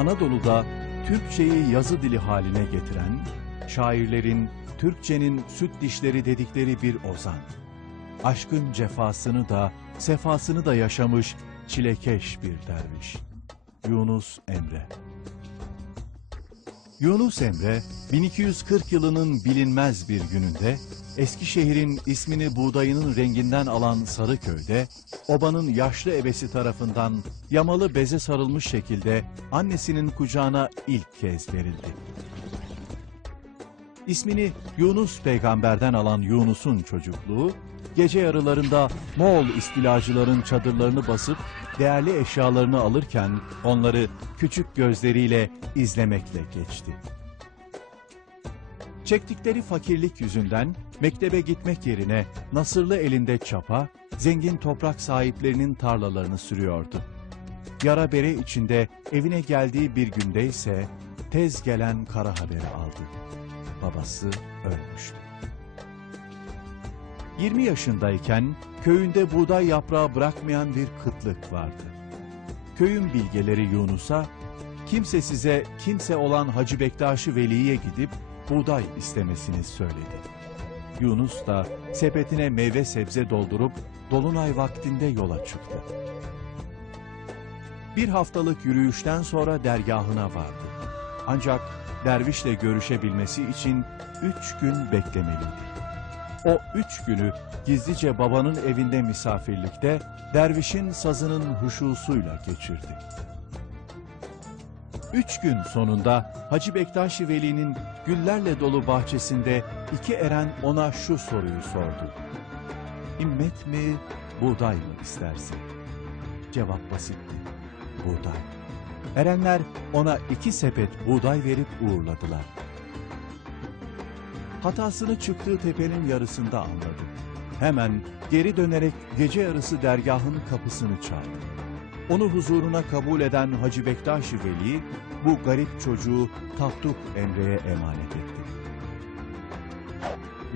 Anadolu'da Türkçeyi yazı dili haline getiren, şairlerin Türkçenin süt dişleri dedikleri bir ozan. Aşkın cefasını da, sefasını da yaşamış çilekeş bir derviş. Yunus Emre Yunus Emre, 1240 yılının bilinmez bir gününde, Eskişehir'in ismini buğdayının renginden alan Sarıköy'de, obanın yaşlı ebesi tarafından yamalı beze sarılmış şekilde annesinin kucağına ilk kez verildi. İsmini Yunus peygamberden alan Yunus'un çocukluğu, gece yarılarında Moğol istilacıların çadırlarını basıp değerli eşyalarını alırken onları küçük gözleriyle izlemekle geçti. Çektikleri fakirlik yüzünden mektebe gitmek yerine Nasırlı elinde çapa, zengin toprak sahiplerinin tarlalarını sürüyordu. Yara bere içinde evine geldiği bir günde ise tez gelen kara haberi aldı. Babası ölmüştü. 20 yaşındayken köyünde buğday yaprağı bırakmayan bir kıtlık vardı. Köyün bilgeleri Yunus'a, kimse size kimse olan Hacı Bektaşi Veli'ye gidip buğday istemesini söyledi. Yunus da sepetine meyve sebze doldurup dolunay vaktinde yola çıktı. Bir haftalık yürüyüşten sonra dergahına vardı. Ancak dervişle görüşebilmesi için üç gün beklemeliydi. O üç günü gizlice babanın evinde misafirlikte dervişin sazının huşusuyla geçirdi. Üç gün sonunda Hacı Bektaşi Veli'nin güllerle dolu bahçesinde iki eren ona şu soruyu sordu. İmmet mi, buğday mı istersin? Cevap basitti. Buğday. Erenler ona iki sepet buğday verip uğurladılar. Hatasını çıktığı tepenin yarısında anladı. Hemen geri dönerek gece yarısı dergahın kapısını çaldı. Onu huzuruna kabul eden Hacı Bektaşi Veli bu garip çocuğu Tapduk Emre'ye emanet etti.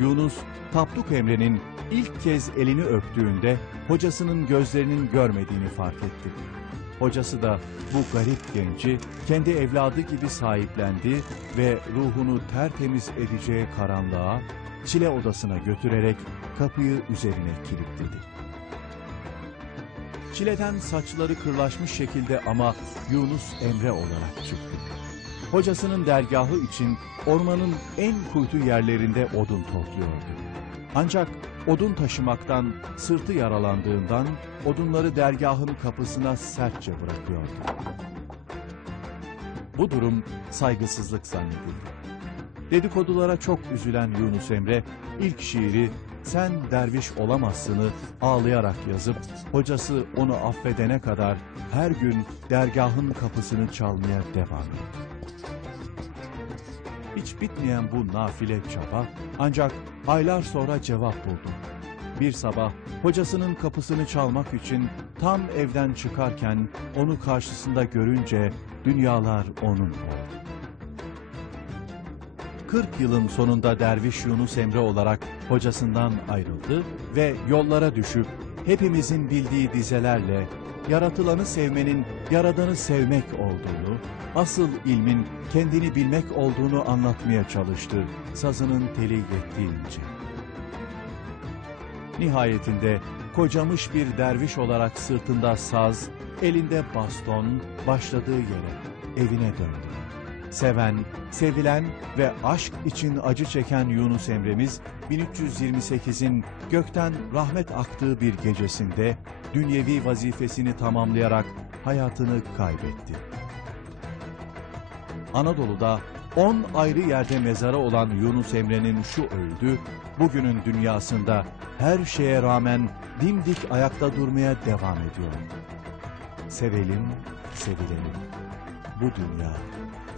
Yunus, Tapduk Emre'nin ilk kez elini öptüğünde hocasının gözlerinin görmediğini fark etti. Hocası da bu garip genci kendi evladı gibi sahiplendi ve ruhunu tertemiz edeceği karanlığa, çile odasına götürerek kapıyı üzerine kilitledi. Çileden saçları kırlaşmış şekilde ama Yunus Emre olarak çıktı. Hocasının dergahı için ormanın en kuytu yerlerinde odun topluyordu. Ancak odun taşımaktan sırtı yaralandığından odunları dergahın kapısına sertçe bırakıyordu. Bu durum saygısızlık zannedildi. Dedikodulara çok üzülen Yunus Emre ilk şiiri sen derviş olamazsını ağlayarak yazıp hocası onu affedene kadar her gün dergahın kapısını çalmaya devam etti. Hiç bitmeyen bu nafile çaba ancak aylar sonra cevap buldu. Bir sabah hocasının kapısını çalmak için tam evden çıkarken onu karşısında görünce dünyalar onun oldu. 40 yılın sonunda Derviş Yunus Emre olarak hocasından ayrıldı ve yollara düşüp hepimizin bildiği dizelerle yaratılanı sevmenin yaradanı sevmek olduğunu, asıl ilmin kendini bilmek olduğunu anlatmaya çalıştı sazının teli yettiğince. Nihayetinde kocamış bir derviş olarak sırtında saz, elinde baston, başladığı yere, evine döndü. Seven, sevilen ve aşk için acı çeken Yunus Emre'miz 1328'in gökten rahmet aktığı bir gecesinde dünyevi vazifesini tamamlayarak hayatını kaybetti. Anadolu'da 10 ayrı yerde mezarı olan Yunus Emre'nin şu öldü, bugünün dünyasında her şeye rağmen dimdik ayakta durmaya devam ediyor. Sevelim, sevilelim. Bu dünya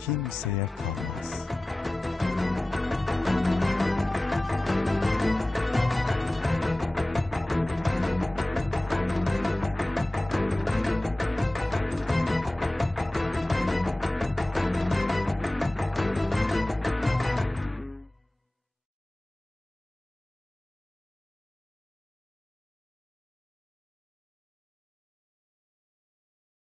kimseye kalmaz.